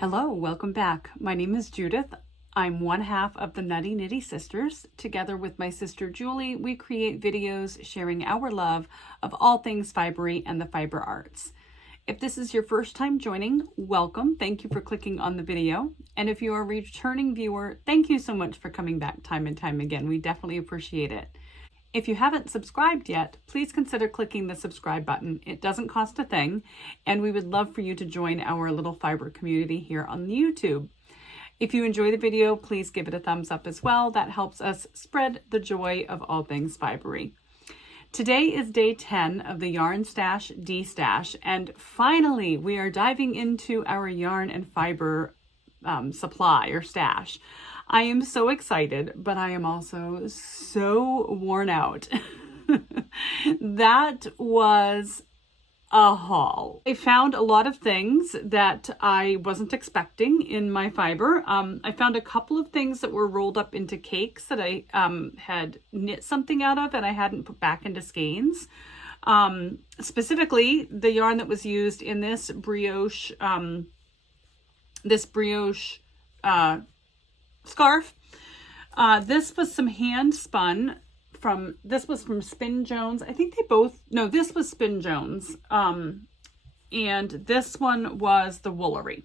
Hello, welcome back. My name is Judith. I'm one half of the Nutty Nitty Sisters. Together with my sister Julie, we create videos sharing our love of all things fibery and the fiber arts. If this is your first time joining, welcome. Thank you for clicking on the video. And if you are a returning viewer, thank you so much for coming back time and time again. We definitely appreciate it. If you haven't subscribed yet, please consider clicking the subscribe button. It doesn't cost a thing, and we would love for you to join our little fiber community here on YouTube. If you enjoy the video, please give it a thumbs up as well. That helps us spread the joy of all things fibery. Today is day 10 of the Yarn Stash D-Stash, and finally we are diving into our yarn and fiber supply or stash. I am so excited, but I am also so worn out. That was a haul. I found a lot of things that I wasn't expecting in my fiber. I found a couple of things that were rolled up into cakes that I had knit something out of and I hadn't put back into skeins. Specifically, the yarn that was used in this brioche scarf. This was some hand spun this was from Spin Jones. I think this was Spin Jones. And this one was the Woolery.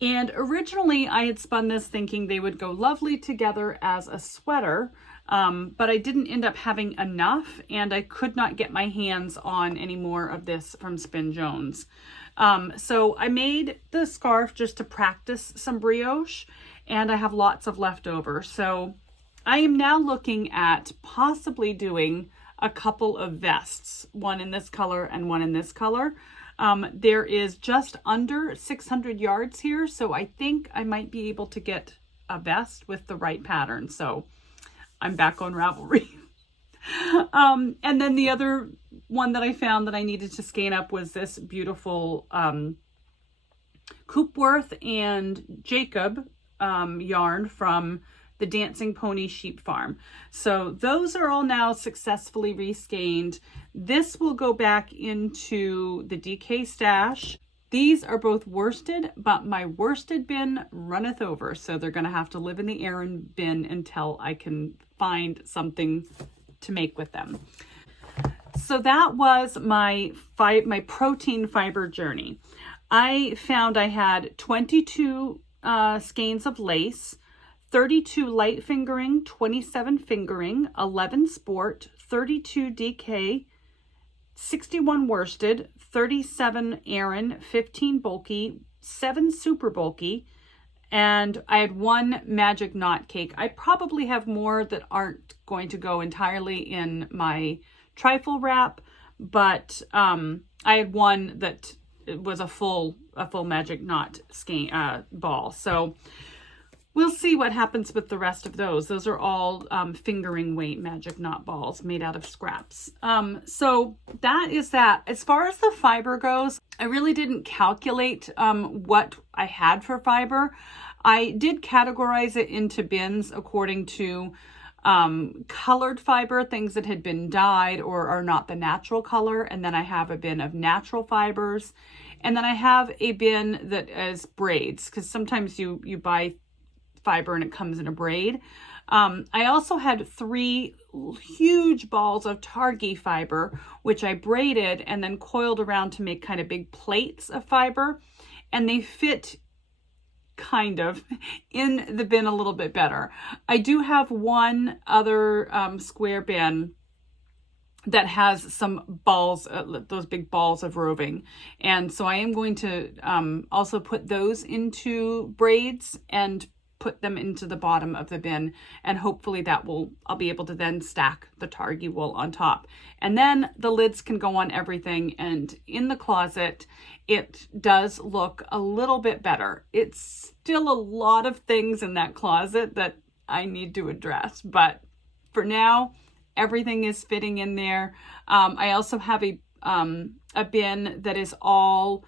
And originally I had spun this thinking they would go lovely together as a sweater. But I didn't end up having enough and I could not get my hands on any more of this from Spin Jones. So I made the scarf just to practice some brioche, and I have lots of leftover. So I am now looking at possibly doing a couple of vests, one in this color and one in this color. There is just under 600 yards here, so I think I might be able to get a vest with the right pattern. So I'm back on Ravelry. And then the other one that I found that I needed to skein up was this beautiful Coopworth and Jacob yarn from the Dancing Pony Sheep Farm. So those are all now successfully reskeined. This will go back into the DK stash. These are both worsted, but my worsted bin runneth over. So they're gonna have to live in the errand bin until I can find something to make with them. So that was my protein fiber journey. I found I had 22 skeins of lace, 32 light fingering, 27 fingering, 11 sport, 32 DK, 61 worsted, 37 Aran, 15 bulky, 7 super bulky, And I had one magic knot cake. I probably have more that aren't going to go entirely in my trifle wrap, but I had one that was a full magic knot ball. So we'll see what happens with the rest of those. Those are all fingering weight magic knot balls made out of scraps. So that is that. As far as the fiber goes, I really didn't calculate what I had for fiber. I did categorize it into bins according to colored fiber, things that had been dyed or are not the natural color. And then I have a bin of natural fibers. And then I have a bin that is braids, because sometimes you buy fiber and it comes in a braid. I also had 3 huge balls of targhee fiber, which I braided and then coiled around to make kind of big plates of fiber. And they fit kind of in the bin a little bit better. I do have one other square bin that has some balls, those big balls of roving. And so I am going to also put those into braids and put them into the bottom of the bin, and hopefully I'll be able to then stack the targhee wool on top. And then the lids can go on everything, and in the closet it does look a little bit better. It's still a lot of things in that closet that I need to address, but for now everything is fitting in there. I also have a bin that is all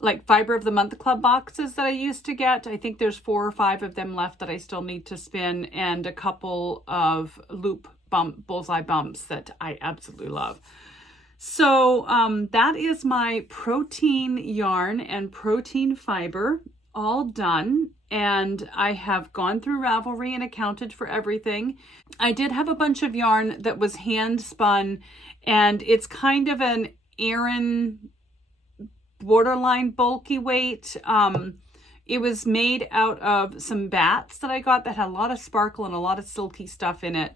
like Fiber of the Month Club boxes that I used to get. I think there's 4 or 5 of them left that I still need to spin, and a couple of loop bullseye bumps that I absolutely love. So that is my protein yarn and protein fiber all done. And I have gone through Ravelry and accounted for everything. I did have a bunch of yarn that was hand spun, and it's kind of an Aran borderline bulky weight. It was made out of some bats that I got that had a lot of sparkle and a lot of silky stuff in it.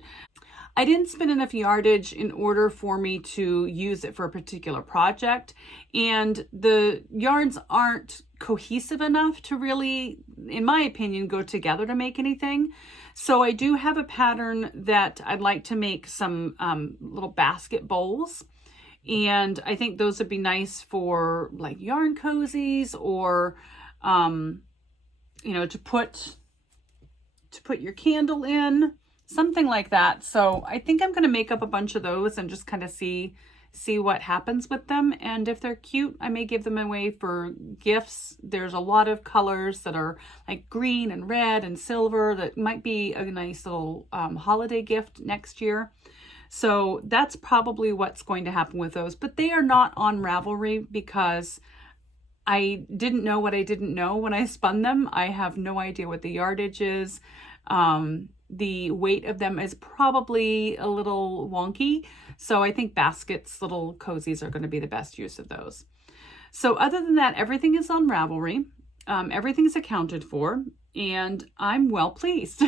I didn't spend enough yardage in order for me to use it for a particular project, and the yarns aren't cohesive enough to really, in my opinion, go together to make anything. So I do have a pattern that I'd like to make some little basket bowls. And I think those would be nice for like yarn cozies, or, to put your candle in, something like that. So I think I'm going to make up a bunch of those and just kind of see what happens with them. And if they're cute, I may give them away for gifts. There's a lot of colors that are like green and red and silver that might be a nice little holiday gift next year. So that's probably what's going to happen with those, but they are not on Ravelry because I didn't know what I didn't know when I spun them. I have no idea what the yardage is. The weight of them is probably a little wonky. So I think baskets, little cozies are going to be the best use of those. So other than that, everything is on Ravelry. Everything's accounted for, and I'm well pleased.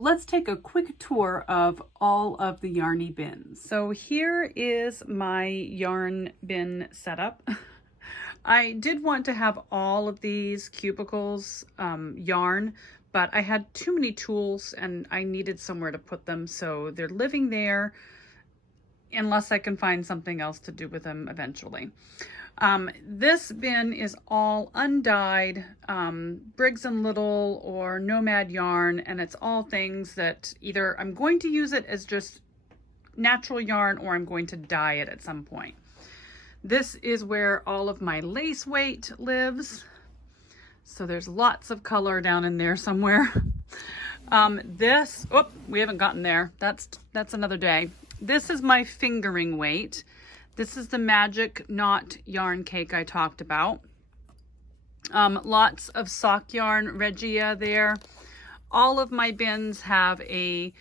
Let's take a quick tour of all of the yarny bins. So here is my yarn bin setup. I did want to have all of these cubicles yarn, but I had too many tools and I needed somewhere to put them. So they're living there unless I can find something else to do with them eventually. This bin is all undyed Briggs & Little or Nomad yarn, and it's all things that either I'm going to use it as just natural yarn or I'm going to dye it at some point. This is where all of my lace weight lives. So there's lots of color down in there somewhere. We haven't gotten there. That's another day. This is my fingering weight. This is the magic knot yarn cake I talked about. Lots of sock yarn Regia there. All of my bins have a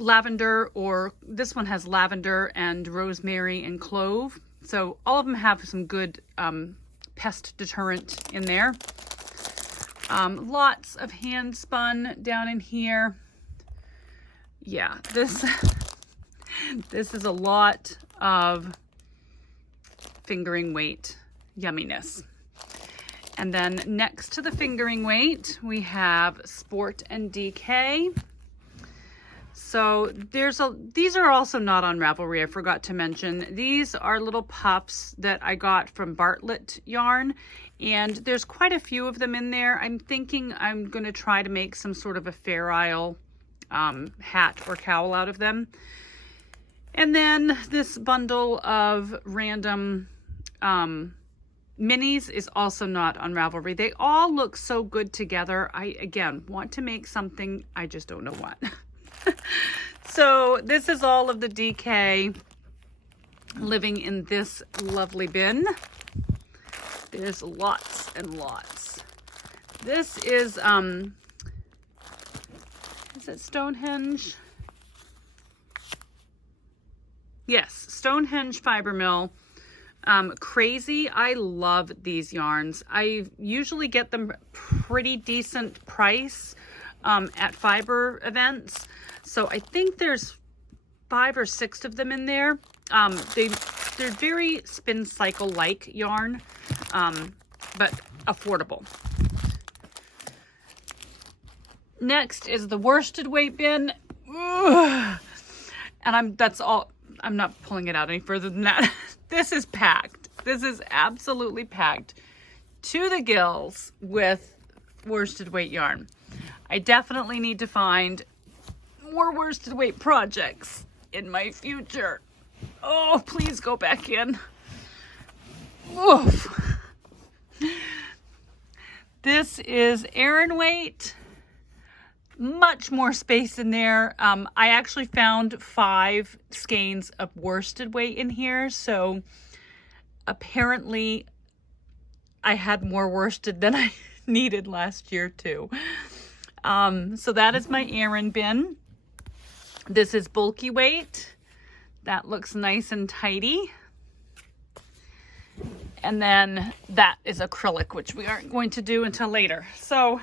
lavender, or this one has lavender and rosemary and clove. So all of them have some good pest deterrent in there. Lots of hand spun down in here. Yeah, this is a lot of fingering weight yumminess. And then next to the fingering weight, we have Sport and DK. So these are also not on Ravelry, I forgot to mention. These are little puffs that I got from Bartlett yarn, and there's quite a few of them in there. I'm thinking I'm going to try to make some sort of a Fair Isle hat or cowl out of them. And then this bundle of random minis is also not on Ravelry. They all look so good together. I, again, want to make something, I just don't know what. So this is all of the DK living in this lovely bin. There's lots and lots. This is it Stonehenge? Yes, Stonehenge Fiber Mill. Crazy. I love these yarns. I usually get them pretty decent price at fiber events. So I think there's 5 or 6 of them in there. They're very spin cycle like yarn, but affordable. Next is the worsted weight bin. Ugh. And that's all. I'm not pulling it out any further than that. This is packed. This is absolutely packed to the gills with worsted weight yarn. I definitely need to find more worsted weight projects in my future. Oh, please go back in. Woof. This is Aran weight. Much more space in there. I actually found 5 skeins of worsted weight in here, so apparently I had more worsted than I needed last year too. So that is my Aran bin. This is bulky weight. That looks nice and tidy. And then that is acrylic, which we aren't going to do until later. So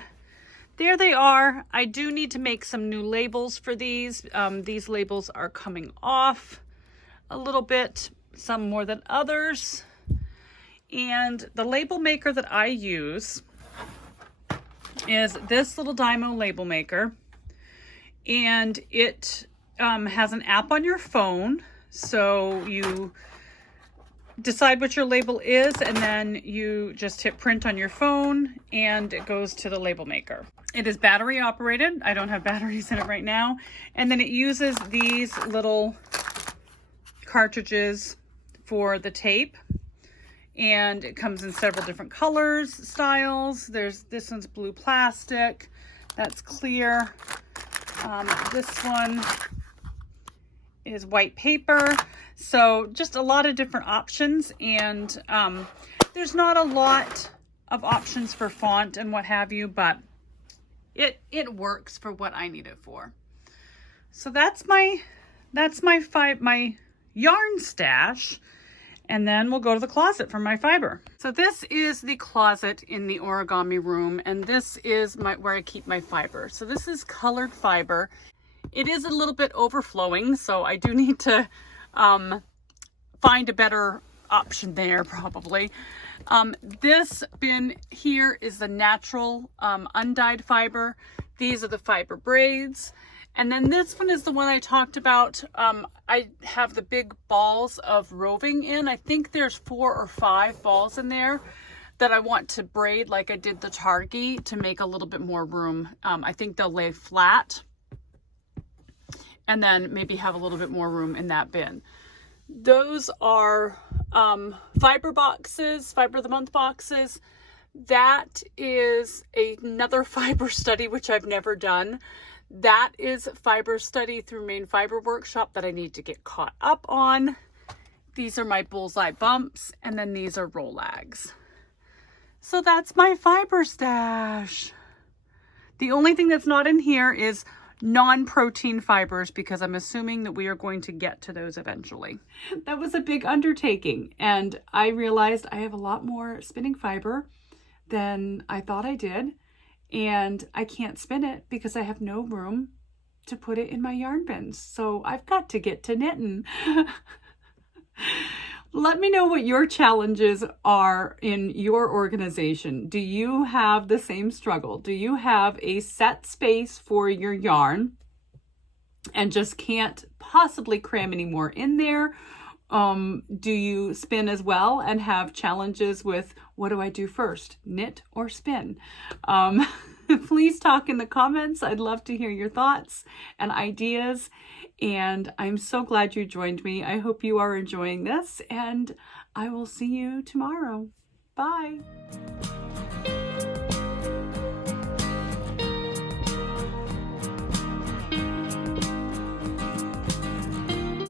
there they are. I do need to make some new labels for these. These labels are coming off a little bit, some more than others. And the label maker that I use is this little Dymo label maker. And it has an app on your phone. So you decide what your label is, and then you just hit print on your phone and it goes to the label maker. It is battery operated. I don't have batteries in it right now. And then it uses these little cartridges for the tape. And it comes in several different colors, styles. This one's blue plastic. That's clear. This one is white paper. So just a lot of different options, and there's not a lot of options for font and what have you, but it works for what I need it for. So that's my yarn stash, and then we'll go to the closet for my fiber. So this is the closet in the origami room, and this is where I keep my fiber. So this is colored fiber. It is a little bit overflowing, so I do need to find a better option there probably. This bin here is the natural undyed fiber. These are the fiber braids. And then this one is the one I talked about. I have the big balls of roving in. I think there's 4 or 5 balls in there that I want to braid like I did the Targi to make a little bit more room. I think they'll lay flat and then maybe have a little bit more room in that bin. Those are fiber boxes, fiber of the month boxes. That is another fiber study, which I've never done. That is fiber study through Maine Fiber Workshop that I need to get caught up on. These are my bullseye bumps, and then these are Rolags. So that's my fiber stash. The only thing that's not in here is non-protein fibers, because I'm assuming that we are going to get to those eventually. That was a big undertaking, and I realized I have a lot more spinning fiber than I thought I did, and I can't spin it because I have no room to put it in my yarn bins. So I've got to get to knitting. Let me know what your challenges are in your organization. Do you have the same struggle? Do you have a set space for your yarn and just can't possibly cram any more in there? Do you spin as well and have challenges with what do I do first, knit or spin? Please talk in the comments. I'd love to hear your thoughts and ideas. And I'm so glad you joined me. I hope you are enjoying this, and I will see you tomorrow. Bye.